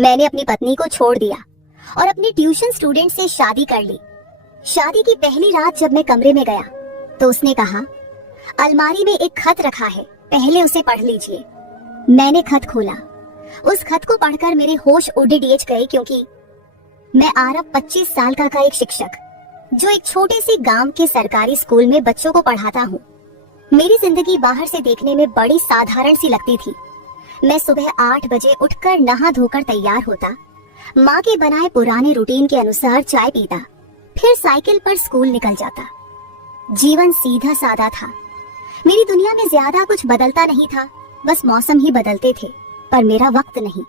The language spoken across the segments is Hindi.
मैंने अपनी पत्नी को छोड़ दिया और अपने ट्यूशन स्टूडेंट से शादी कर ली। शादी की पहली रात जब मैं कमरे में गया तो उसने कहा, अलमारी में एक खत रखा है, पहले उसे पढ़ लीजिए। मैंने खत खोला। उस खत को पढ़कर मेरे होश उड़ेच गए, क्योंकि मैं आरव 25 साल का एक शिक्षक जो एक छोटे से गांव के सरकारी स्कूल में बच्चों को पढ़ाता हूँ। मेरी जिंदगी बाहर से देखने में बड़ी साधारण सी लगती थी। मैं सुबह 8 बजे उठकर नहा धोकर तैयार होता, माँ के बनाए पुराने रूटीन के अनुसार चाय पीता, फिर साइकिल पर स्कूल निकल जाता। जीवन सीधा साधा था। मेरी दुनिया में ज्यादा कुछ बदलता नहीं था, बस मौसम ही बदलते थे, पर मेरा वक्त नहीं।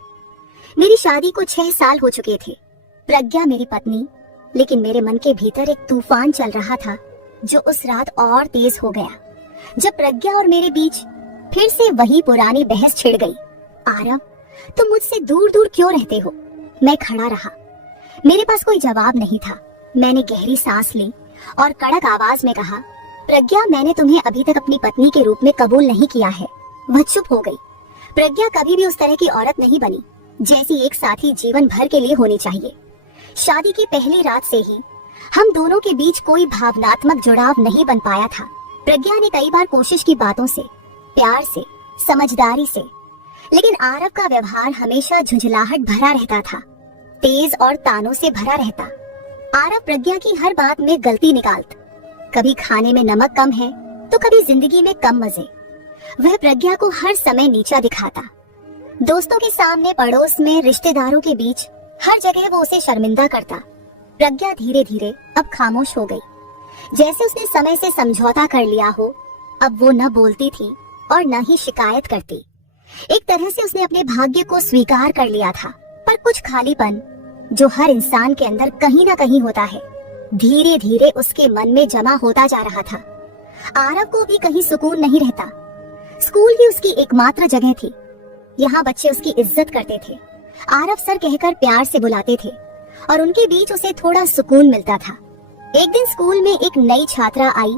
मेरी शादी को 6 साल हो चुके थे। प्रज्ञा मेरी पत्नी, लेकिन मेरे मन के भीतर एक तूफान चल रहा था जो उस रात और तेज हो गया जब प्रज्ञा और मेरे बीच फिर से वही पुरानी बहस छिड़ गई। आरव, तुम मुझसे दूर दूर क्यों रहते हो? मैं खड़ा रहा। मेरे पास कोई जवाब नहीं था। मैंने गहरी सांस ली और कड़क आवाज में कहा, प्रज्ञा, मैंने तुम्हें अभी तक अपनी पत्नी के रूप में कबूल नहीं किया है। वह चुप हो गई। प्रज्ञा कभी भी उस तरह की औरत नहीं बनी जैसी एक साथी जीवन भर के लिए होनी चाहिए। शादी की पहली रात से ही हम दोनों के बीच कोई भावनात्मक जुड़ाव नहीं बन पाया था। प्रज्ञा ने कई बार कोशिश की बातों से, प्यार से, समझदारी से, लेकिन आरव का व्यवहार हमेशा झुंझलाहट भरा रहता था, तेज और तानों से भरा रहता। आरव प्रज्ञा की हर बात में गलती निकालता। कभी खाने में नमक कम है तो कभी जिंदगी में कम मजे। वह प्रज्ञा को हर समय नीचा दिखाता। दोस्तों के सामने, पड़ोस में, रिश्तेदारों के बीच, हर जगह वो उसे शर्मिंदा करता। प्रज्ञा धीरे धीरे अब खामोश हो गई, जैसे उसने समय से समझौता कर लिया हो। अब वो न बोलती थी और न ही शिकायत करती। एक तरह से उसने अपने भाग्य को स्वीकार कर लिया था। पर कुछ खालीपन जो हर इंसान के अंदर कहीं ना कहीं होता है, धीरे धीरे उसके मन में जमा होता जा रहा था। आरव को भी कहीं सुकून नहीं रहता। स्कूल ही उसकी एकमात्र जगह थी। यहाँ बच्चे उसकी इज्जत करते थे, आरव सर कहकर प्यार से बुलाते थे और उनके बीच उसे थोड़ा सुकून मिलता था। एक दिन स्कूल में एक नई छात्रा आई।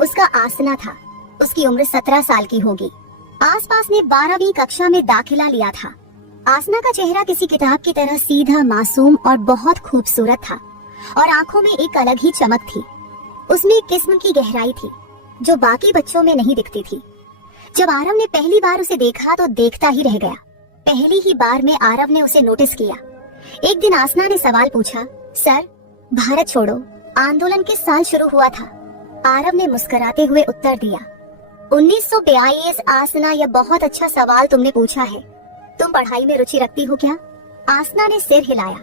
उसका आसना था। उसकी उम्र 17 साल की होगी। आसपास ने 12वीं कक्षा में दाखिला लिया था। आसना का चेहरा किसी किताब की तरह सीधा, मासूम और बहुत खूबसूरत था और आंखों में एक अलग ही चमक थी। उसमें एक किस्म की गहराई थी जो बाकी बच्चों में नहीं दिखती थी। जब आरव ने पहली बार उसे देखा तो देखता ही रह गया। पहली ही बार में आरव ने उसे नोटिस किया। एक दिन आसना ने सवाल पूछा, सर, भारत छोड़ो आंदोलन किस साल शुरू हुआ था? आरव ने मुस्कुराते हुए उत्तर दिया, 1942। आसना, यह बहुत अच्छा सवाल तुमने पूछा है। तुम पढ़ाई में रुचि रखती हो क्या? आसना ने सिर हिलाया।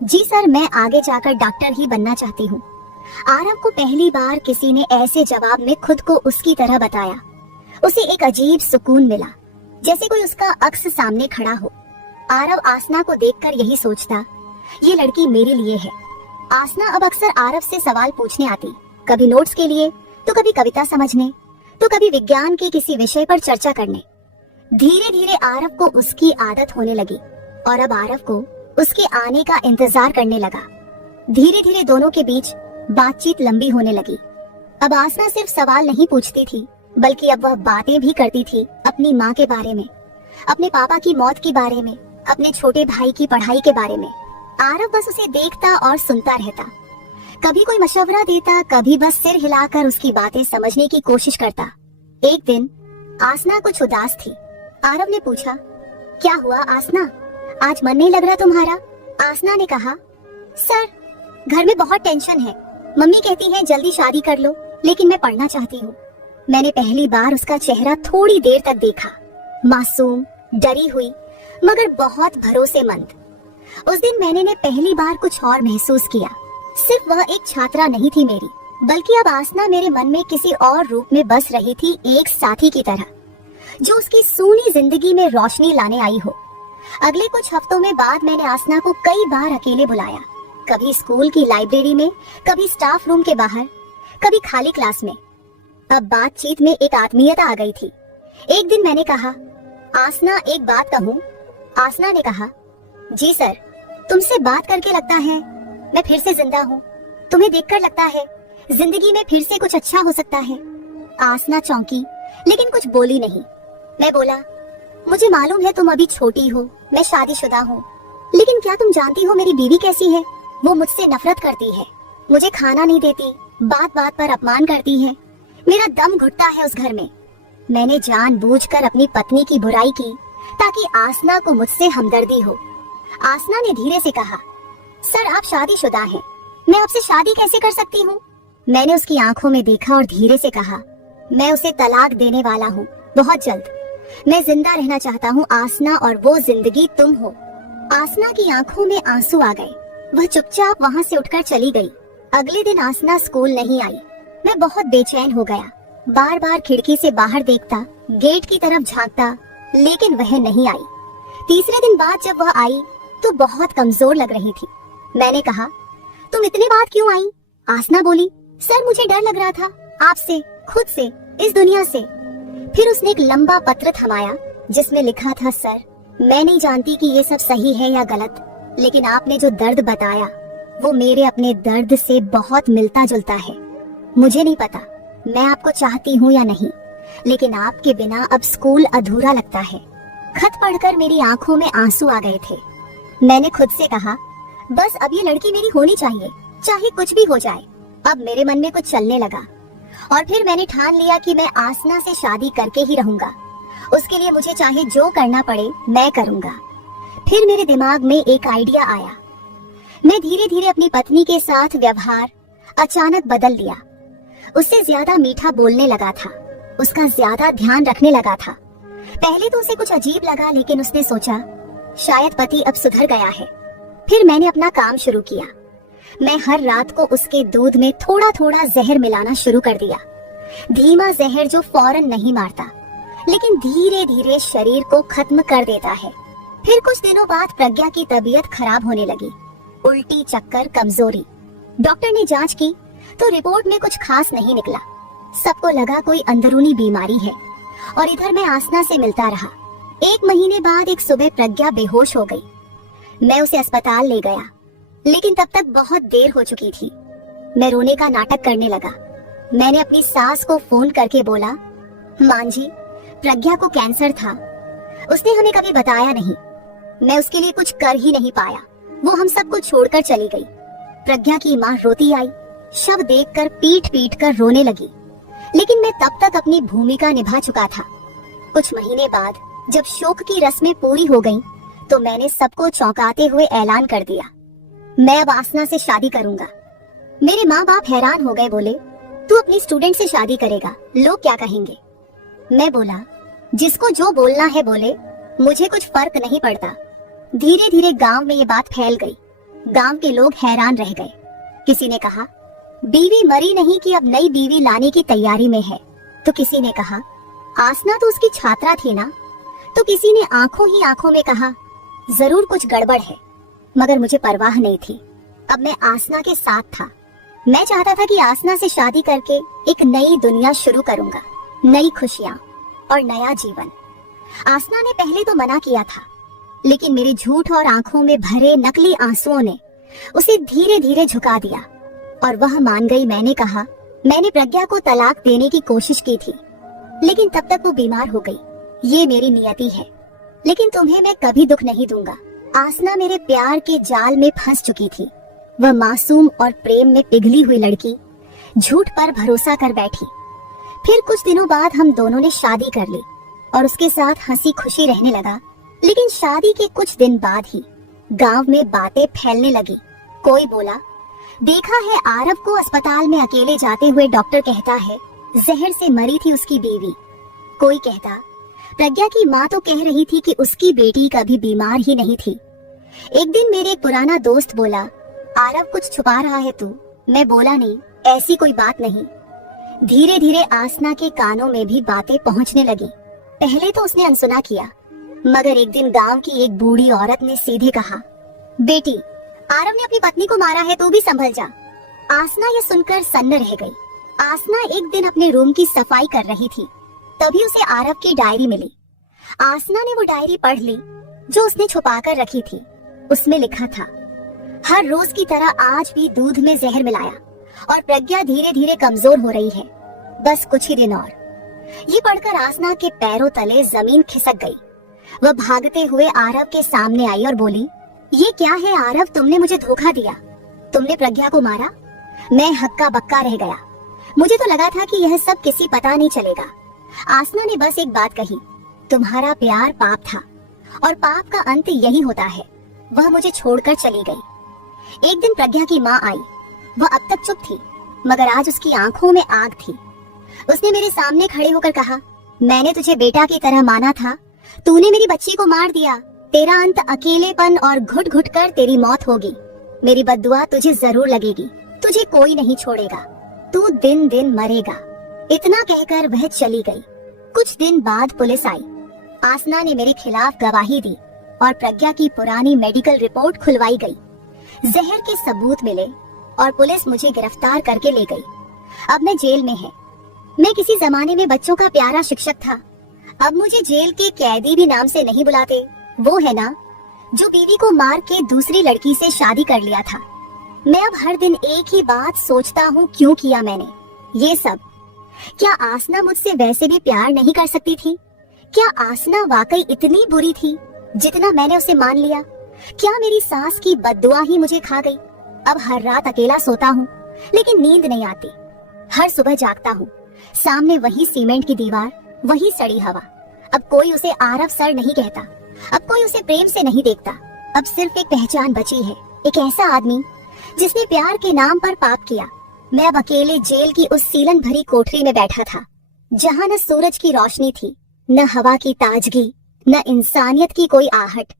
जी सर, मैं आगे जाकर डॉक्टर ही बनना चाहती हूँ। आरव को पहली बार किसी ने ऐसे जवाब में खुद को उसकी तरह बताया। उसे एक अजीब सुकून मिला, जैसे कोई उसका अक्स सामने खड़ा हो। आरव आसना को देखकर यही सोचता, ये लड़की मेरे लिए है। आसना अब अक्सर आरव से सवाल पूछने आती, कभी नोट्स के लिए, तो कभी कविता समझने, तो कभी विज्ञान के किसी विषय पर चर्चा करने। धीरे धीरे आरव को उसकी आदत होने लगी और अब आरव को उसके आने का इंतजार करने लगा। धीरे धीरे दोनों के बीच बातचीत लंबी होने लगी। अब आसना सिर्फ सवाल नहीं पूछती थी, बल्कि अब वह बातें भी करती थी अपनी माँ के बारे में, अपने पापा की मौत के बारे में, अपने छोटे भाई की पढ़ाई के बारे में। आरव बस उसे देखता और सुनता रहता। कभी कोई मशवरा देता, कभी बस सिर हिलाकर उसकी बातें समझने की कोशिश करता। एक दिन आसना कुछ उदास थी। आरव ने पूछा, क्या हुआ आसना, आज मन नहीं लग रहा तुम्हारा? आसना ने कहा, सर, घर में बहुत टेंशन है। मम्मी कहती है जल्दी शादी कर लो, लेकिन मैं पढ़ना चाहती हूँ। मैंने पहली बार उसका चेहरा थोड़ी देर तक देखा, मासूम, डरी हुई, मगर बहुत भरोसेमंद। उस दिन मैंने पहली बार कुछ और महसूस किया। सिर्फ वह एक छात्रा नहीं थी मेरी, बल्कि अब आसना मेरे मन में किसी और रूप में बस रही थी, एक साथी की तरह, जो उसकी सूनी जिंदगी में रोशनी लाने आई हो। अगले कुछ हफ्तों में बाद मैंने आसना को कई बार अकेले बुलाया, कभी स्कूल की लाइब्रेरी में, कभी स्टाफ रूम के बाहर, कभी खाली क्लास में। अब बातचीत में एक आत्मीयता आ गई थी। एक दिन मैंने कहा, आसना, एक बात कहूँ? आसना ने कहा, जी सर। तुमसे बात करके लगता है मैं फिर से जिंदा हूँ। तुम्हें देखकर लगता है जिंदगी में फिर से कुछ अच्छा हो सकता है। आसना चौंकी, लेकिन कुछ बोली नहीं। मैं बोला, मुझे मालूम है तुम अभी छोटी हो, मैं शादीशुदा हूँ, लेकिन लेकिन क्या तुम जानती हो मेरी बीवी कैसी है? वो मुझसे नफरत करती है, मुझे खाना नहीं देती, बात बात पर अपमान करती है, मेरा दम घुटता है उस घर में। मैंने जानबूझकर अपनी पत्नी की बुराई की ताकि आसना को मुझसे हमदर्दी हो। आसना ने धीरे से कहा, सर आप शादीशुदा हैं, मैं आपसे शादी कैसे कर सकती हूँ? मैंने उसकी आंखों में देखा और धीरे से कहा, मैं उसे तलाक देने वाला हूँ, बहुत जल्द। मैं जिंदा रहना चाहता हूँ आसना, और वो जिंदगी तुम हो। आसना की आंखों में आंसू आ गए, वह चुपचाप वहाँ से उठकर चली गई। अगले दिन आसना स्कूल नहीं आई। मैं बहुत बेचैन हो गया, बार बार खिड़की से बाहर देखता, गेट की तरफ झांकता, लेकिन वह नहीं आई। तीसरे दिन बाद जब वह आई तो बहुत कमजोर लग रही थी। मैंने कहा, तुम इतने बाद क्यों आई? आसना बोली, सर मुझे डर लग रहा था, आपसे, खुद से, इस दुनिया से। फिर उसने एक लंबा पत्र थमाया जिसमें लिखा था, सर मैं नहीं जानती कि ये सब सही है या गलत, लेकिन आपने जो दर्द बताया वो मेरे अपने दर्द से बहुत मिलता जुलता है। मुझे नहीं पता मैं आपको चाहती हूँ या नहीं, लेकिन आपके बिना अब स्कूल अधूरा लगता है। खत पढ़कर मेरी आंखों में आंसू आ गए थे। मैंने खुद से कहा, बस अब ये लड़की मेरी होनी चाहिए, चाहे कुछ भी हो जाए। अब मेरे मन में कुछ चलने लगा और फिर मैंने ठान लिया कि मैं आसना से शादी करके ही रहूंगा। उसके लिए मुझे चाहे जो करना पड़े मैं करूंगा। फिर मेरे दिमाग में एक आइडिया आया। मैं धीरे धीरे अपनी पत्नी के साथ व्यवहार अचानक बदल दिया। उससे ज्यादा मीठा बोलने लगा था, उसका ज्यादा ध्यान रखने लगा था। पहले तो उसे कुछ अजीब लगा, लेकिन उसने सोचा शायद पति अब सुधर गया है। फिर मैंने अपना काम शुरू किया। मैं हर रात को उसके दूध में थोड़ा थोड़ा जहर मिलाना शुरू कर दिया। धीमा जहर जो फौरन नहीं मारता, लेकिन धीरे धीरे शरीर को खत्म कर देता है। फिर कुछ दिनों बाद प्रज्ञा की तबीयत खराब होने लगी, उल्टी, चक्कर, कमजोरी। डॉक्टर ने जांच की तो रिपोर्ट में कुछ खास नहीं निकला। सबको लगा कोई अंदरूनी बीमारी है, और इधर मैं आसना से मिलता रहा। 1 महीने बाद एक सुबह प्रज्ञा बेहोश हो गई। मैं उसे अस्पताल ले गया, लेकिन तब तक बहुत देर हो चुकी थी। मैं रोने का नाटक करने लगा। मैंने अपनी सास को फोन करके बोला, मां जी, प्रज्ञा को कैंसर था, उसने हमें कभी बताया नहीं। मैं उसके लिए कुछ कर ही नहीं पाया, वो हम सबको छोड़कर चली गई। प्रज्ञा की माँ रोती आई, शव देखकर पीट पीट कर रोने लगी, लेकिन मैं तब तक अपनी भूमिका निभा चुका था। कुछ महीने बाद जब शोक की रस्में पूरी हो गईं, तो मैंने सबको चौंकाते हुए ऐलान कर दिया, मैं अब आसना से शादी करूंगा। मेरे माँ बाप हैरान हो गए, बोले, तू अपनी स्टूडेंट से शादी करेगा, लोग क्या कहेंगे? मैं बोला, जिसको जो बोलना है बोले, मुझे कुछ फर्क नहीं पड़ता। धीरे धीरे गांव में ये बात फैल गई। गांव के लोग हैरान रह गए। किसी ने कहा, बीवी मरी नहीं कि अब नई बीवी लाने की तैयारी में है। तो किसी ने कहा, आसना तो उसकी छात्रा थी ना। तो किसी ने आंखों ही आंखों में कहा, जरूर कुछ गड़बड़ है। मगर मुझे परवाह नहीं थी, अब मैं आसना के साथ था। मैं चाहता था कि आसना से शादी करके एक नई दुनिया शुरू करूंगा, नई खुशियां और नया जीवन। आसना ने पहले तो मना किया था, लेकिन मेरे झूठ और आंखों में भरे नकली आंसुओं ने उसे धीरे धीरे झुका दिया और वह मान गई। मैंने कहा, मैंने प्रज्ञा को तलाक देने की कोशिश की थी, लेकिन तब तक वो बीमार हो गई। ये मेरी नियति है, लेकिन तुम्हें मैं कभी दुख नहीं दूंगा। आसना मेरे प्यार के जाल में फंस चुकी थी। वह मासूम और प्रेम में पिघली हुई लड़की झूठ पर भरोसा कर बैठी। फिर कुछ दिनों बाद हम दोनों ने शादी कर ली और उसके साथ हंसी खुशी रहने लगा। लेकिन शादी के कुछ दिन बाद ही गांव में बातें फैलने लगी। कोई बोला, देखा है आरव को अस्पताल में अकेले जाते हुए डॉक्टर कहता है जहर से मरी थी उसकी बीवी। कोई कहता, प्रज्ञा की माँ तो कह रही थी कि उसकी बेटी कभी बीमार ही नहीं थी। एक दिन मेरे एक पुराना दोस्त बोला, आरव कुछ छुपा रहा है तू। मैं बोला, नहीं, ऐसी कोई बात नहीं। धीरे धीरे आसना के कानों में भी बातें पहुंचने लगी। पहले तो उसने अनसुना किया, मगर एक दिन गांव की एक बूढ़ी औरत ने सीधे कहा, बेटी, आरव ने अपनी पत्नी को मारा है, तू भी संभल जा। आसना यह सुनकर सन्न रह गई। आसना एक दिन अपने रूम की सफाई कर रही थी, तभी उसे आरव की डायरी मिली। आसना ने वो डायरी पढ़ ली जो उसने छुपा कर रखी थी। उसमें लिखा था, हर रोज की तरह आज भी दूध में जहर मिलाया और प्रज्ञा धीरे धीरे कमजोर हो रही है, बस कुछ ही दिन और। ये पढ़कर आसना के पैरों तले जमीन खिसक गई। वह भागते हुए आरव के सामने आई और बोली, ये क्या है आरव, तुमने मुझे धोखा दिया, तुमने प्रज्ञा को मारा। मैं हक्का बक्का रह गया। मुझे तो लगा था कि यह सब किसी पता नहीं चलेगा। आसना ने बस एक बात कही, तुम्हारा प्यार पाप था और पाप का अंत यही होता है। वह मुझे छोड़कर चली गई। एक दिन प्रज्ञा की माँ आई। वह अब तक चुप थी, मगर आज उसकी आंखों में आग थी। उसने मेरे सामने खड़े होकर कहा, मैंने तुझे बेटा की तरह माना था, तूने मेरी बच्ची को मार दिया। तेरा अंत अकेलेपन और घुट घुट कर तेरी मौत होगी। मेरी बद्दुआ तुझे जरूर लगेगी, तुझे कोई नहीं छोड़ेगा, तू दिन दिन मरेगा। इतना कहकर वह चली गई। कुछ दिन बाद पुलिस आई। आसना ने मेरे खिलाफ गवाही दी और प्रज्ञा की पुरानी मेडिकल रिपोर्ट खुलवाई गई। जहर के सबूत मिले और पुलिस मुझे गिरफ्तार करके ले गई। अब मैं जेल में है। मैं किसी जमाने में बच्चों का प्यारा शिक्षक था। अब मुझे जेल के कैदी भी नाम से नहीं बुलाते। वो है ना जो बीवी को मार के दूसरी लड़की से शादी कर लिया था। मैं अब हर दिन एक ही बात सोचता हूँ, क्यों किया मैंने ये सब। क्या आसना मुझसे वैसे भी प्यार नहीं कर सकती थी? क्या आसना वाकई इतनी बुरी थी जितना मैंने उसे मान लिया? क्या मेरी सास की बद्दुआ ही मुझे खा गई? अब हर रात अकेला सोता हूँ लेकिन नींद नहीं आती। हर सुबह जागता हूँ, सामने वही सीमेंट की दीवार, वही सड़ी हवा। अब कोई उसे आरव सर नहीं कहता, अब कोई उसे प्रेम से नहीं देखता। अब सिर्फ एक पहचान बची है, एक ऐसा आदमी जिसने प्यार के नाम पर पाप किया। मैं अब अकेले जेल की उस सीलन भरी कोठरी में बैठा था, जहाँ न सूरज की रोशनी थी, न हवा की ताजगी, न इंसानियत की कोई आहट।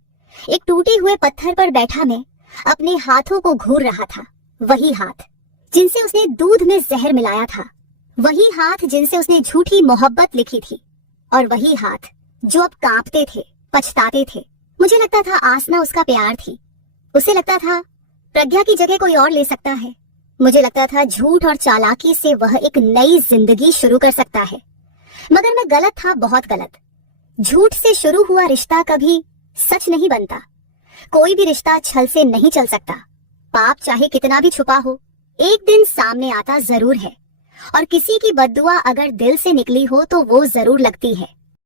एक टूटे हुए पत्थर पर बैठा मैं अपने हाथों को घूर रहा था। वही हाथ जिनसे उसने दूध में जहर मिलाया था, वही हाथ जिनसे उसने झूठी मोहब्बत लिखी थी, और वही हाथ जो अब कांपते थे, पछताते थे। मुझे लगता था आसना उसका प्यार थी। उसे लगता था प्रज्ञा की जगह कोई और ले सकता है। मुझे लगता था झूठ और चालाकी से वह एक नई जिंदगी शुरू कर सकता है। मगर मैं गलत था, बहुत गलत। झूठ से शुरू हुआ रिश्ता कभी सच नहीं बनता। कोई भी रिश्ता छल से नहीं चल सकता। पाप चाहे कितना भी छुपा हो, एक दिन सामने आता जरूर है। और किसी की बद्दुआ अगर दिल से निकली हो तो वो जरूर लगती है।